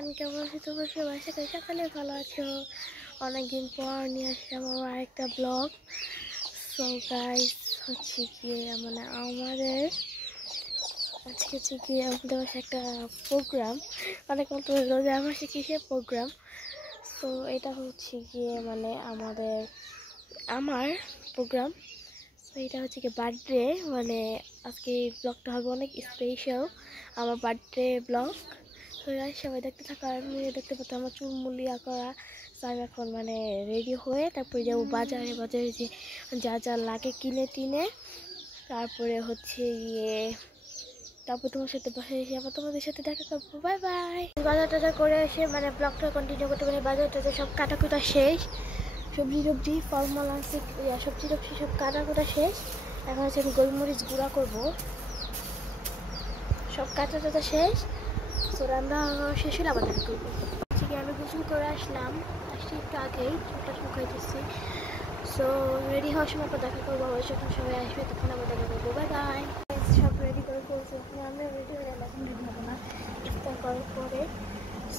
Everyone, কেমন আছো তোমরা সবাই? সকালে ভালো আছো? অনেকদিন পর নিয়ে আসলাম আমার আরেকটা ব্লগ। সো গাইস, হচ্ছে কি মানে আমাদের আজকে হচ্ছে কি আমাদের বাসায় একটা প্রোগ্রাম। অনেক মতো হলো যে আমার সে কিসের প্রোগ্রাম। সো এটা হচ্ছে গিয়ে মানে আমার প্রোগ্রাম। তো এটা হচ্ছে কি বার্থডে, মানে আজকে এই ব্লগটা হবে অনেক স্পেশাল, আমার বার্থডে ব্লগ। তো সবাই দেখতে থাকা, আমি দেখতে পাচ্ছি আমার চুল মুলিয়া করা। তো আমি এখন মানে রেডি হয়ে তারপরে যাবো বাজারে যে যা যা লাগে কিনে টিনে, তারপরে হচ্ছে গিয়ে তারপর তোমার সাথে বাসায় এসে আবার তোমাদের সাথে দেখা করবো। Bye bye. বাজার টাজার করে এসে মানে ব্লগটা কন্টিনিউ করতে পারি। বাজার টাজার সব কাটাকুটা শেষ, সবজি ফলমূল আছে, সবজি সব কাটাকুটা শেষ। এখন হচ্ছে আমি গোলমরিচ গুঁড়া করবো। সব কাটা শেষ। তো রান্না শেষ হলে আবার দেখা করবো। ঠিক আমি গোসল করে আসলাম একটু আগেই, চুলটা শুকাইতেছি। সো রেডি হওয়ার সময় আবার দেখা করবো। আবার যখন সবাই আসবে তখন আবার দেখা করবো। Bye bye. সব রেডি করে করছি, আমরা রেডি হয়ে গেলাম, এখন রেডি হবো না ইফতার করার পরে।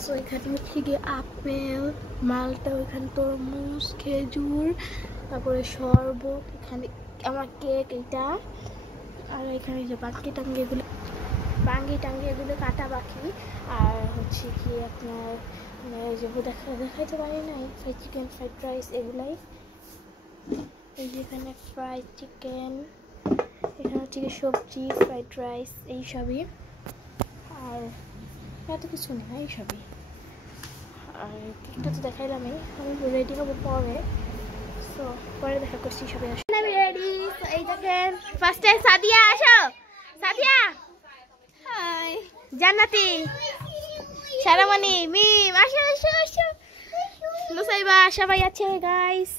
সো এখানে হচ্ছে গিয়ে আপেল, মালটা, ওইখানে তরমুজ, খেজুর, তারপরে শরবত, এখানে আমার কেক এটা, আর এখানে যে বাঙ্গি টাঙ্গি এগুলো কাটা বাকি। আর হচ্ছে কি আপনার যে দেখাইতে পারি না, ফ্রাইড চিকেন, ফ্রাইড রাইস এগুলাই। এই যে এখানে ফ্রাইড চিকেন, এখানে হচ্ছে কি সবজি, ফ্রাইড রাইস এইসবই, আর এত কিছু না এইসবই। আর কেকটা তো দেখাইলামই, আমি রেডি হবো পরে। সো পরে দেখা করছি সবাই আসে। আমি রেডি। এই দেখেন ফার্স্টে সাদিয়া, আসো সাদিয়া। হাই জান্নাতি, শারামণি, মিম, আসো। নুসাইবা, সবাই আছে গাইস।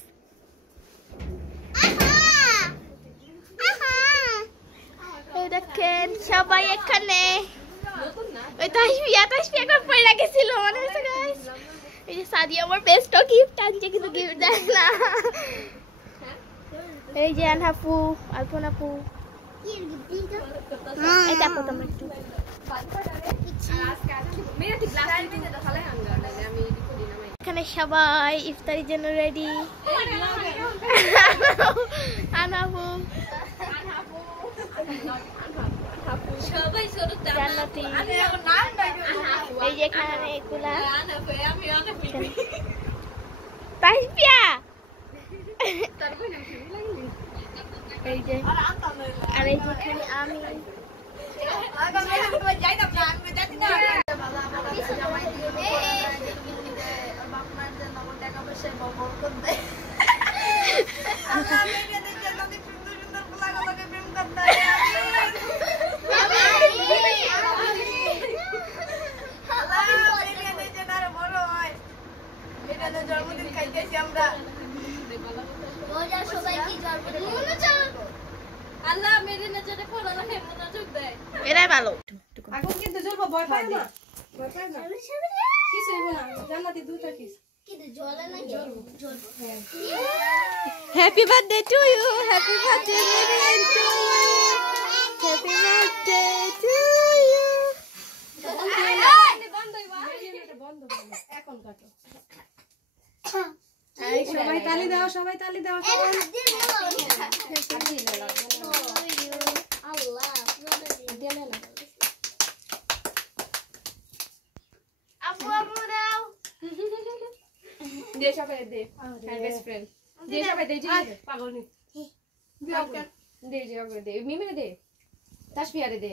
এই দেখেন সবাই এখানে। ওই তাসফিয়া এখন পড়ে গেছিল মনে হচ্ছে গাইস। এই যে সাদিয়া আমার বেস্ট গিফট আনছে, কিন্তু গিফট দেয় না। এই যে আনহাপু, আলপনা আপু, এটা আপু তোমরা একটু এখানে সবাই ইফতারির জন্য রেডি। আনহাপু, জান্নাতি, এই যে এখানে এগুলা তাসফিয়া, এই যে আর এই যেখানে আমি। জন্মদিন খাইতেছি আমরা। আল্লাহ মেরে নজরে পড়ালে মনোযোগ দেয়, এরাই ভালো। এখন কিন্তু জ্বলবো, ভয় পায় না, কিছু হইব না। জান্নাতি দুধ রাখিস, কিন্তু জ্বলে না, জ্বলবো। Happy birthday to you, happy birthday to you, happy birthday to you. এখন কাটো। সবাই তালি দাও, সবাই তালি দাও। দে সবাই দে, বেস্ট ফ্রেন্ড দে, সবাই দে, পাগল নি দে, সবাই দে, মিমে দে, তাসফিয়ারে দে,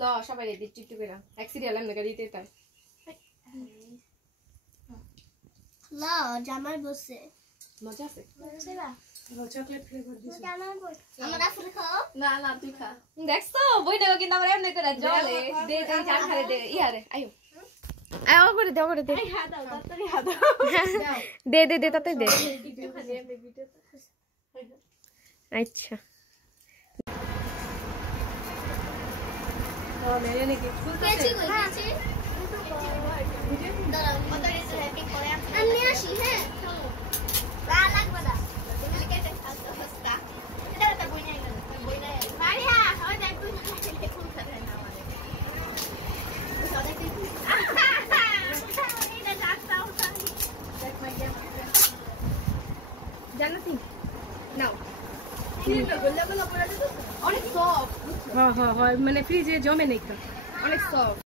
ল সবাই দে টিকটু করে এক সিরিয়াল আমরা দিতে তাই। ল জামাই বসে মজা আছে, চকলেট ফ্লেভার দিছে। আমরা ফুল খাও না তুই খা। দেখছো বইটা কিন্তু আমরা এমনি করে জলে দে, তুই চার খারে দে ইয়ারে আয়ো আও করে দে, করে দে, দে তাতে দে। আচ্ছা মেরে নাকি কেচি কই কেচি দাঁড়াও কত রেসে হ্যাপি করে আমি আসি। হ্যাঁ লা লাগবে না, তুমি কেটে খাচ্ছো হস্তা এটা তো বই নাই মারিয়া হয় না, তুই ফুল করে না আমারে জান্নাতি নাও অনেক সফট। হ্যাঁ মানে ফ্রিজে জমে নেই, অনেক সফট।